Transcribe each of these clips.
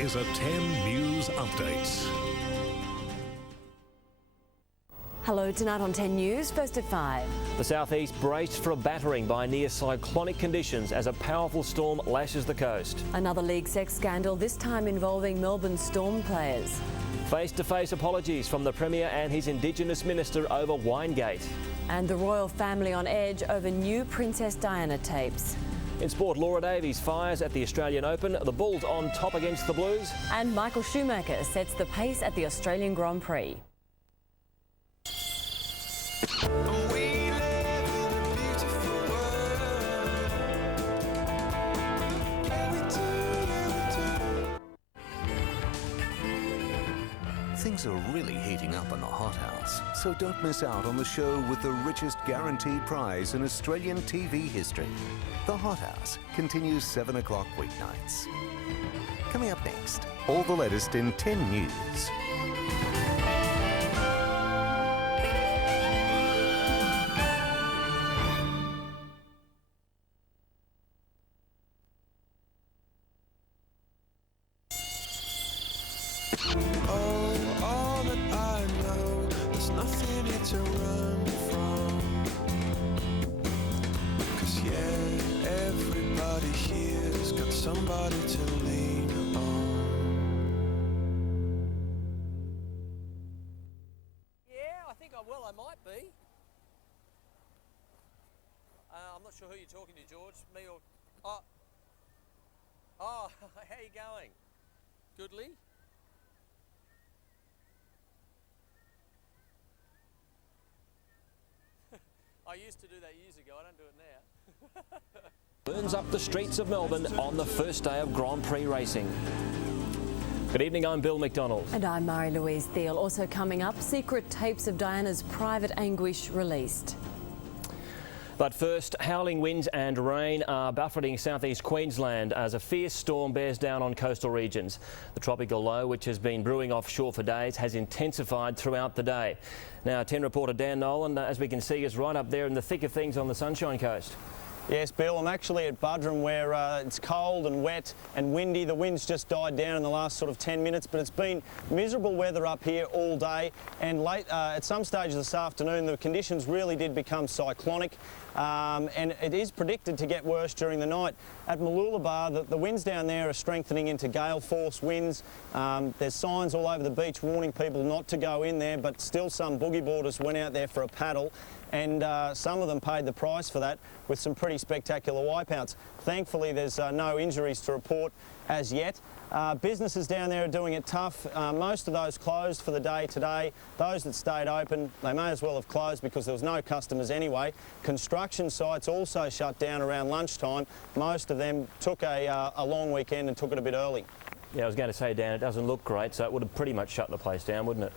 is a 10 News Update. Hello, tonight on 10 News, first at 5. The southeast braced for a battering by near cyclonic conditions as a powerful storm lashes the coast. Another league sex scandal, this time involving Melbourne Storm players. Face-to-face apologies from the Premier and his Indigenous Minister over Winegate. And the royal family on edge over new Princess Diana tapes. In sport, Laura Davies fires at the Australian Open, the Bulls on top against the Blues. And Michael Schumacher sets the pace at the Australian Grand Prix. Things are really heating up in the hothouse, so don't miss out on the show with the richest guaranteed prize in Australian TV history. The Hothouse continues 7 o'clock weeknights. Coming up next, all the latest in 10 News. Somebody to lean on. Yeah, I think I will. I might be. I'm not sure who you're talking to, George. Me or... Oh, how you going? Goodly? I used to do that years ago. I don't do it now. Burns up the streets of Melbourne on the first day of Grand Prix racing. Good evening, I'm Bill McDonald. And I'm Marie-Louise Thiele. Also coming up, secret tapes of Diana's private anguish released. But first, howling winds and rain are buffeting southeast Queensland as a fierce storm bears down on coastal regions. The tropical low, which has been brewing offshore for days, has intensified throughout the day. Now, 10 reporter Dan Nolan, as we can see, is right up there in the thick of things on the Sunshine Coast. Yes, Bill, I'm actually at Buderim where it's cold and wet and windy. The wind's just died down in the last sort of 10 minutes, but it's been miserable weather up here all day. And late at some stage this afternoon, the conditions really did become cyclonic. And it is predicted to get worse during the night. At Mooloolaba, the winds down there are strengthening into gale force winds. There's signs all over the beach warning people not to go in there, but still some boogie boarders went out there for a paddle. And some of them paid the price for that with some pretty spectacular wipeouts. Thankfully, there's no injuries to report as yet. Businesses down there are doing it tough. Most of those closed for the day today. Those that stayed open, they may as well have closed because there was no customers anyway. Construction sites also shut down around lunchtime. Most of them took a long weekend and took it a bit early. Yeah, I was going to say, Dan, it doesn't look great, so it would have pretty much shut the place down, wouldn't it?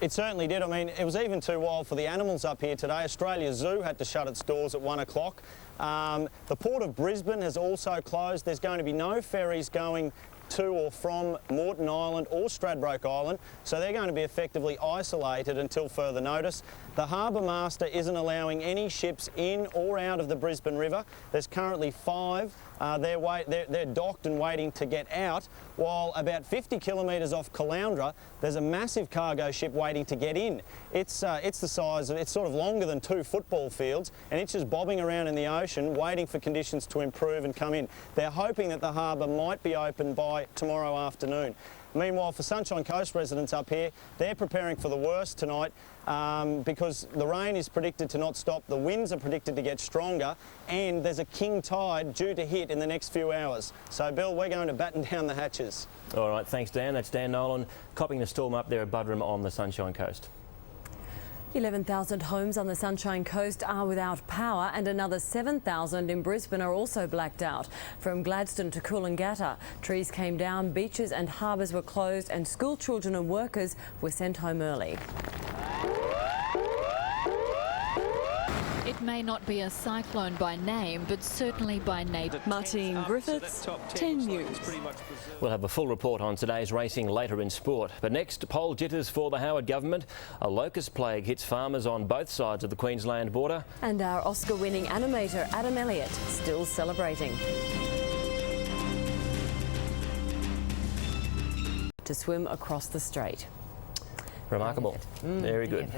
It certainly did. I mean, it was even too wild for the animals up here today. Australia Zoo had to shut its doors at 1 o'clock. The Port of Brisbane has also closed. There's going to be no ferries going to or from Moreton Island or Stradbroke Island, so they're going to be effectively isolated until further notice. The harbour master isn't allowing any ships in or out of the Brisbane River. There's currently 5. They're docked and waiting to get out, while about 50 kilometres off Caloundra, there's a massive cargo ship waiting to get in. It's the size of, it's sort of longer than 2 football fields, and it's just bobbing around in the ocean, waiting for conditions to improve and come in. They're hoping that the harbour might be open by tomorrow afternoon. Meanwhile, for Sunshine Coast residents up here, they're preparing for the worst tonight because the rain is predicted to not stop, the winds are predicted to get stronger, and there's a king tide due to hit in the next few hours. So, Bill, we're going to batten down the hatches. All right, thanks, Dan. That's Dan Nolan, copying the storm up there at Buderim on the Sunshine Coast. 11,000 homes on the Sunshine Coast are without power, and another 7,000 in Brisbane are also blacked out. From Gladstone to Coolangatta, trees came down, beaches and harbours were closed, and school children and workers were sent home early. It may not be a cyclone by name, but certainly by name. Martine Griffiths, 10 News. We'll have a full report on today's racing later in sport. But next, poll jitters for the Howard government. A locust plague hits farmers on both sides of the Queensland border. And our Oscar-winning animator Adam Elliott still celebrating. to swim across the straight. Remarkable. Very good.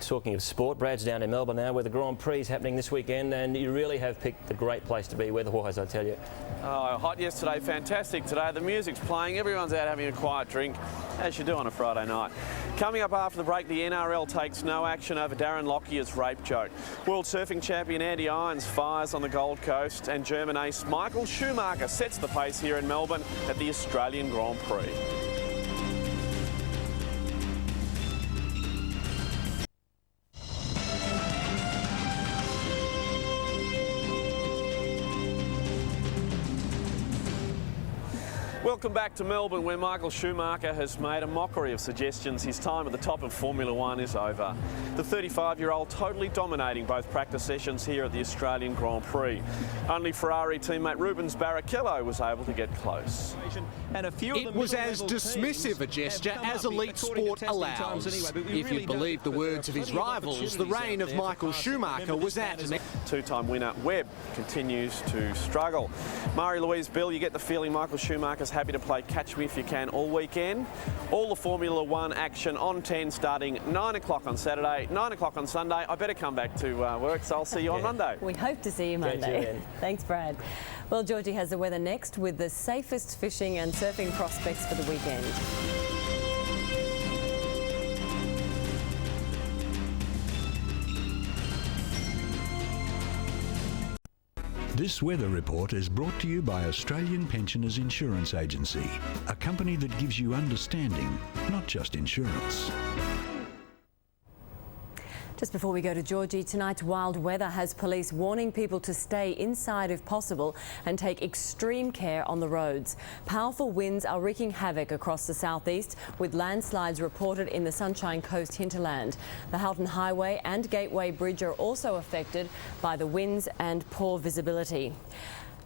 Talking of sport, Brad's down in Melbourne now where the Grand Prix is happening this weekend, and you really have picked a great place to be weather-wise, I tell you. Oh, hot yesterday, fantastic today. The music's playing, everyone's out having a quiet drink, as you do on a Friday night. Coming up after the break, the NRL takes no action over Darren Lockyer's rape joke. World surfing champion Andy Irons fires on the Gold Coast, and German ace Michael Schumacher sets the pace here in Melbourne at the Australian Grand Prix. Welcome back to Melbourne, where Michael Schumacher has made a mockery of suggestions his time at the top of Formula One is over. The 35-year-old totally dominating both practice sessions here at the Australian Grand Prix. Only Ferrari teammate Rubens Barrichello was able to get close. And it was as dismissive a gesture as elite sport allows. If you believe the words of his rivals, the reign of Michael Schumacher was at an end. Two-time winner Webb continues to struggle. Marie-Louise, Bill, you get the feeling Michael Schumacher's happy to play catch me if you can all weekend. All the Formula One action on 10 starting 9 o'clock on Saturday, 9 o'clock on Sunday. I better come back to work, so I'll see you on Monday. We hope to see you Monday. Thanks, Brad. Well, Georgie has the weather next with the safest fishing and surfing prospects for the weekend. This weather report is brought to you by Australian Pensioners Insurance Agency, a company that gives you understanding, not just insurance. Just before we go to Georgie, tonight's wild weather has police warning people to stay inside if possible and take extreme care on the roads. Powerful winds are wreaking havoc across the southeast, with landslides reported in the Sunshine Coast hinterland. The Halton Highway and Gateway Bridge are also affected by the winds and poor visibility.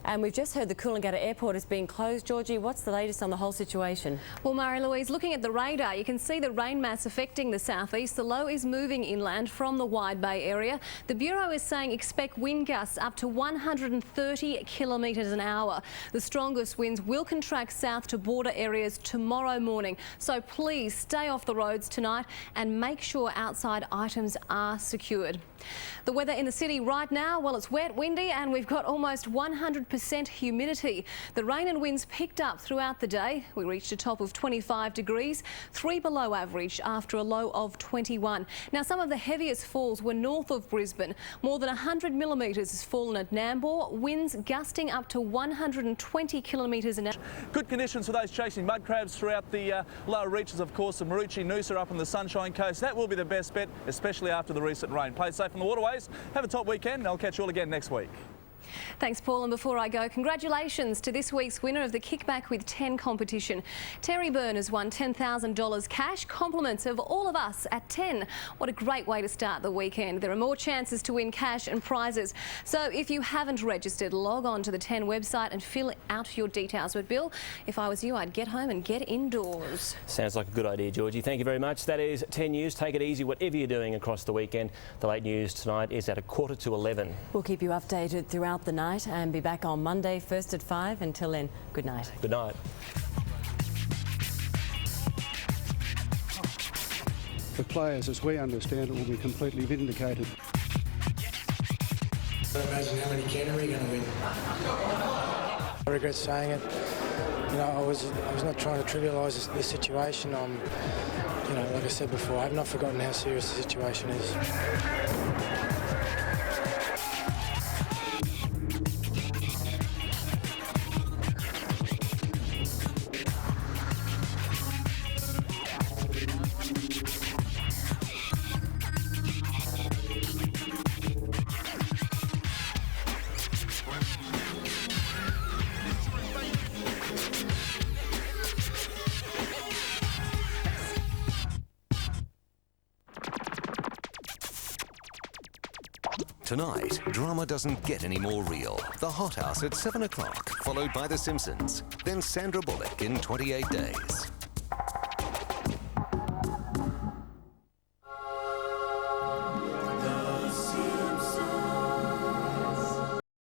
And we've just heard the Coolangatta Airport is being closed. Georgie, what's the latest on the whole situation? Well, Marie-Louise, looking at the radar, you can see the rain mass affecting the southeast. The low is moving inland from the Wide Bay area. The Bureau is saying expect wind gusts up to 130 kilometres an hour. The strongest winds will contract south to border areas tomorrow morning. So please stay off the roads tonight and make sure outside items are secured. The weather in the city right now, well, it's wet, windy, and we've got almost 100% humidity. The rain and winds picked up throughout the day. We reached a top of 25 degrees, 3 below average after a low of 21. Now, some of the heaviest falls were north of Brisbane. More than 100 millimetres has fallen at Nambour, winds gusting up to 120 kilometres an hour. Good conditions for those chasing mud crabs throughout the lower reaches, of course, the Maroochy, Noosa up on the Sunshine Coast. That will be the best bet, especially after the recent rain. Play safe on the waterways. Have a top weekend, and I'll catch you all again next week. Thanks, Paul. And before I go, congratulations to this week's winner of the Kickback with 10 competition. Terry Byrne has won $10,000 cash, compliments of all of us at 10. What a great way to start the weekend. There are more chances to win cash and prizes. So if you haven't registered, log on to the 10 website and fill out your details. But Bill, if I was you, I'd get home and get indoors. Sounds like a good idea, Georgie. Thank you very much. That is 10 News. Take it easy, whatever you're doing across the weekend. The late news tonight is at 11:15. We'll keep you updated throughout the night and be back on Monday, first at 5. Until then, good night. Good night. The players, as we understand it, will be completely vindicated. I imagine how many Canterbury are going to win. I regret saying it. You know, I was not trying to trivialise the situation. You know, like I said before, I have not forgotten how serious the situation is. Tonight, drama doesn't get any more real. The Hot House at 7 o'clock, followed by The Simpsons. Then Sandra Bullock in 28 Days.